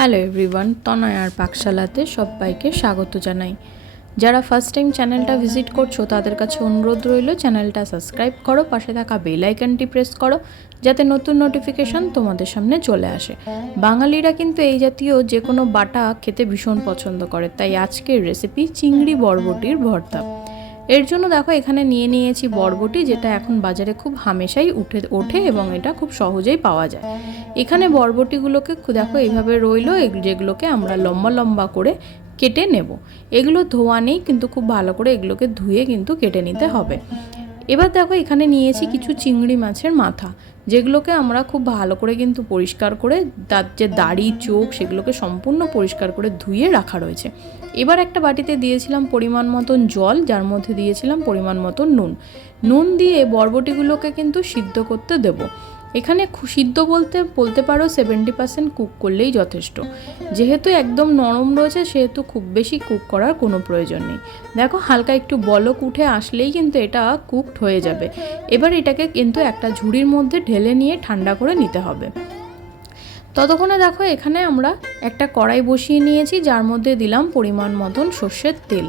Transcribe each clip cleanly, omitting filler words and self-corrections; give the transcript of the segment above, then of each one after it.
Hello everyone, তনয়ার পাকশালাতে সবাইকে স্বাগত জানাই। যারা ফার্স্ট টাইম চ্যানেলটা ভিজিট করছো তাদের কাছে অনুরোধ রইল, চ্যানেলটা সাবস্ক্রাইব করো, পাশে থাকা বেল আইকনটি প্রেস করো যাতে নতুন নোটিফিকেশন তোমাদের সামনে চলে আসে। বাঙালিরা কিন্তু এই জাতীয় যে কোনো বাটা খেতে ভীষণ পছন্দ করে, তাই আজকের রেসিপি চিংড়ি বরবটির ভর্তা। এর জন্য দেখো এখানে নিয়েছি বরবটি, যেটা এখন বাজারে খুব হামেশাই ওঠে এবং এটা খুব সহজেই পাওয়া যায়। এখানে বরবটিগুলোকে দেখো এইভাবে রইলো, যেগুলোকে আমরা লম্বা লম্বা করে কেটে নেব। এগুলো ধোয়া নেই, কিন্তু খুব ভালো করে এগুলোকে ধুয়ে কিন্তু কেটে নিতে হবে। এবার দেখো এখানে নিয়েছি কিছু চিংড়ি মাছের মাথা, যেগুলোকে আমরা খুব ভালো করে কিন্তু পরিষ্কার করে তার যে দাড়ি চোখ সেগুলোকে সম্পূর্ণ পরিষ্কার করে ধুয়ে রাখা রয়েছে। এবার একটা বাটিতে দিয়েছিলাম পরিমাণ মতন জল, যার মধ্যে দিয়েছিলাম পরিমাণ মতন নুন দিয়ে বরবটিগুলোকে কিন্তু সিদ্ধ করতে দেব। এখানে সিদ্ধ বলতে পারো 70% কুক করলেই যথেষ্ট। যেহেতু একদম নরম রয়েছে সেহেতু খুব বেশি কুক করার কোনো প্রয়োজন নেই। দেখো হালকা একটু বলক উঠে আসলেই কিন্তু এটা কুকড হয়ে যাবে। এবার এটাকে কিন্তু একটা ঝুড়ির মধ্যে ঢেলে নিয়ে ঠান্ডা করে নিতে হবে। ততক্ষণে দেখো এখানে আমরা একটা কড়াই বসিয়ে নিয়েছি, যার মধ্যে দিলাম পরিমাণ মতন সর্ষের তেল।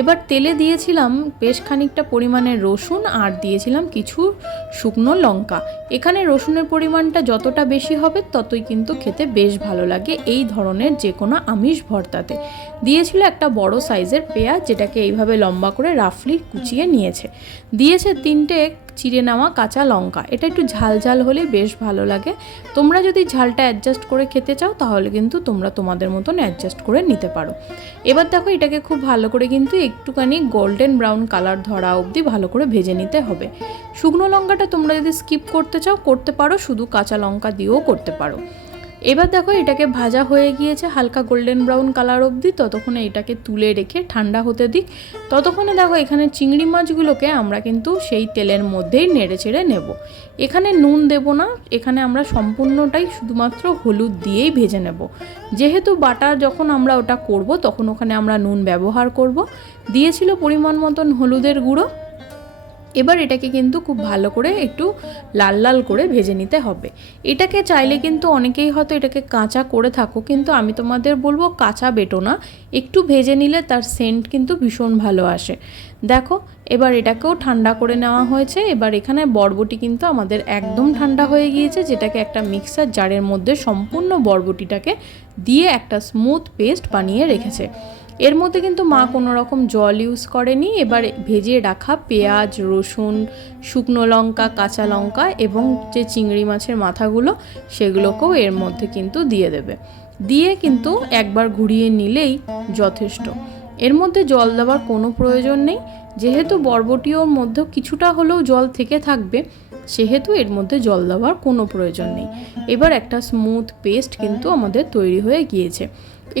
এবার তেলে দিয়েছিলাম বেশ খানিকটা পরিমাণের রসুন আর দিয়েছিলাম কিছু শুকনো লঙ্কা। এখানে রসুনের পরিমাণটা যতটা বেশি হবে ততই কিন্তু খেতে বেশ ভালো লাগে এই ধরনের যে কোনো আমিষ ভর্তাতে। দিয়েছিল একটা বড় সাইজের পেঁয়াজ, যেটাকে এইভাবে লম্বা করে রাফলি কুচিয়ে নিয়েছে। দিয়েছে 3টে চিড়ে নেওয়া কাঁচা লঙ্কা। এটা একটু ঝাল ঝাল হলে বেশ ভালো লাগে। তোমরা যদি ঝালটা অ্যাডজাস্ট করে খেতে চাও তাহলে কিন্তু তোমরা তোমাদের মতন অ্যাডজাস্ট করে নিতে পারো। এবার দেখো এটাকে খুব ভালো করে কিন্তু একটুখানি গোল্ডেন ব্রাউন কালার ধরা অবধি ভালো করে ভেজে নিতে হবে। শুকনো লঙ্কাটা তোমরা যদি স্কিপ করতে চাও করতে পারো, শুধু কাঁচা লঙ্কা দিয়েও করতে পারো। এবার দেখো এটাকে ভাজা হয়ে গিয়েছে হালকা গোল্ডেন ব্রাউন কালার অবধি। ততক্ষণে এটাকে তুলে রেখে ঠান্ডা হতে দিক। ততক্ষণে দেখো এখানে চিংড়ি মাছগুলোকে আমরা কিন্তু সেই তেলের মধ্যেই নেড়ে চেড়ে নেব। এখানে নুন দেব না, এখানে আমরা সম্পূর্ণটাই শুধুমাত্র হলুদ দিয়েই ভেজে নেব। যেহেতু বাটার যখন আমরা ওটা করব তখন ওখানে আমরা নুন ব্যবহার করব। দিয়েছিল পরিমাণ মতন হলুদের গুঁড়ো। এবার এটাকে কিন্তু খুব ভালো করে একটু লাল লাল করে ভেজে নিতে হবে। এটাকে চাইলে কিন্তু অনেকেই হয়তো এটাকে কাঁচা করে থাকো, কিন্তু আমি তোমাদের বলবো কাঁচা বেটো না, একটু ভেজে নিলে তার সেন্ট কিন্তু ভীষণ ভালো আসে। দেখো এবার এটাকেও ঠান্ডা করে নেওয়া হয়েছে। এবার এখানে বরবটি কিন্তু আমাদের একদম ঠান্ডা হয়ে গিয়েছে, যেটাকে একটা মিক্সার জারের মধ্যে সম্পূর্ণ বরবটিটাকে দিয়ে একটা স্মুথ পেস্ট বানিয়ে রেখেছে। এর মধ্যে কিন্তু মা কোনো রকম জল ইউজ করেনি। এবার ভেজে রাখা পেঁয়াজ, রসুন, শুকনো লঙ্কা, কাঁচা লঙ্কা এবং যে চিংড়ি মাছের মাথাগুলো সেগুলোকেও এর মধ্যে কিন্তু দিয়ে দেবে। দিয়ে কিন্তু একবার ঘুরিয়ে নিলেই যথেষ্ট। এর মধ্যে জল দেওয়ার কোনো প্রয়োজন নেই, যেহেতু বরবটির মধ্যে কিছুটা হলেও জল থেকে থাকবে সেহেতু এর মধ্যে জল দেওয়ার কোনো প্রয়োজন নেই। এবার একটা স্মুথ পেস্ট কিন্তু আমাদের তৈরি হয়ে গিয়েছে।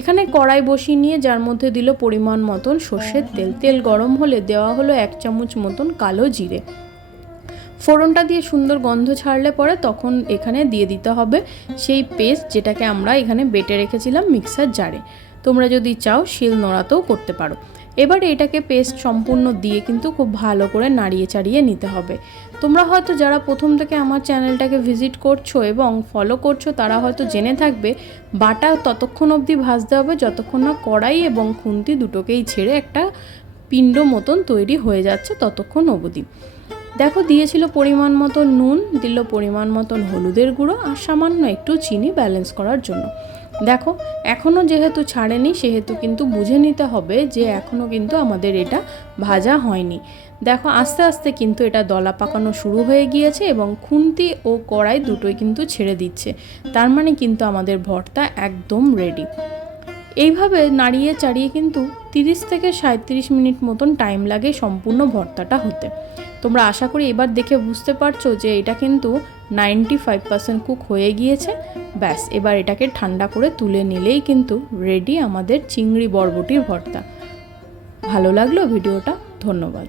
এখানে কড়াই বসিয়ে নিয়ে যার মধ্যে দিল পরিমাণ মতন সর্ষের তেল। তেল গরম হলে দেওয়া হলো 1 চামচ মতন কালো জিরে। ফোড়নটা দিয়ে সুন্দর গন্ধ ছাড়লে পরে তখন এখানে দিয়ে দিতে হবে সেই পেস্ট, যেটাকে আমরা এখানে বেটে রেখেছিলাম মিক্সার জারে। তোমরা যদি চাও শিল নোড়াতেও করতে পারো। এবার এটাকে পেস্ট সম্পূর্ণ দিয়ে কিন্তু খুব ভালো করে নাড়িয়ে চাড়িয়ে নিতে হবে। তোমরা হয়তো যারা প্রথম থেকে আমার চ্যানেলটাকে ভিজিট করছো এবং ফলো করছো তারা হয়তো জেনে থাকবে বাটা ততক্ষণ অবধি ভাজতে হবে যতক্ষণ না কড়াই এবং খুন্তি দুটোকেই ছেড়ে একটা পিণ্ড মতন তৈরি হয়ে যাচ্ছে ততক্ষণ অবধি। দেখো দিয়েছিল পরিমাণ মতো নুন, দিল পরিমাণ মতন হলুদের গুঁড়ো আর সামান্য একটু চিনি ব্যালেন্স করার জন্য। দেখো এখনও যেহেতু ছাড়েনি সেহেতু কিন্তু বুঝে নিতে হবে যে এখনও কিন্তু আমাদের এটা ভাজা হয়নি। দেখো আস্তে আস্তে কিন্তু এটা দলা পাকানো শুরু হয়ে গিয়েছে এবং খুন্তি ও কড়াই দুটোই কিন্তু ছেড়ে দিচ্ছে। তার মানে কিন্তু আমাদের ভর্তা একদম রেডি। এইভাবে নাড়িয়ে চাড়িয়ে কিন্তু 30 থেকে 37 মিনিট মতন টাইম লাগে সম্পূর্ণ ভর্তাটা হতে। তোমরা আশা করি এবার দেখে বুঝতে পারছো যে এটা কিন্তু 95% কুক হয়ে গিয়েছে। ব্যাস এবার এটাকে ঠান্ডা করে তুলে নিলেই কিন্তু রেডি আমাদের চিংড়ি বরবটির ভর্তা। ভালো লাগলো ভিডিওটা? ধন্যবাদ।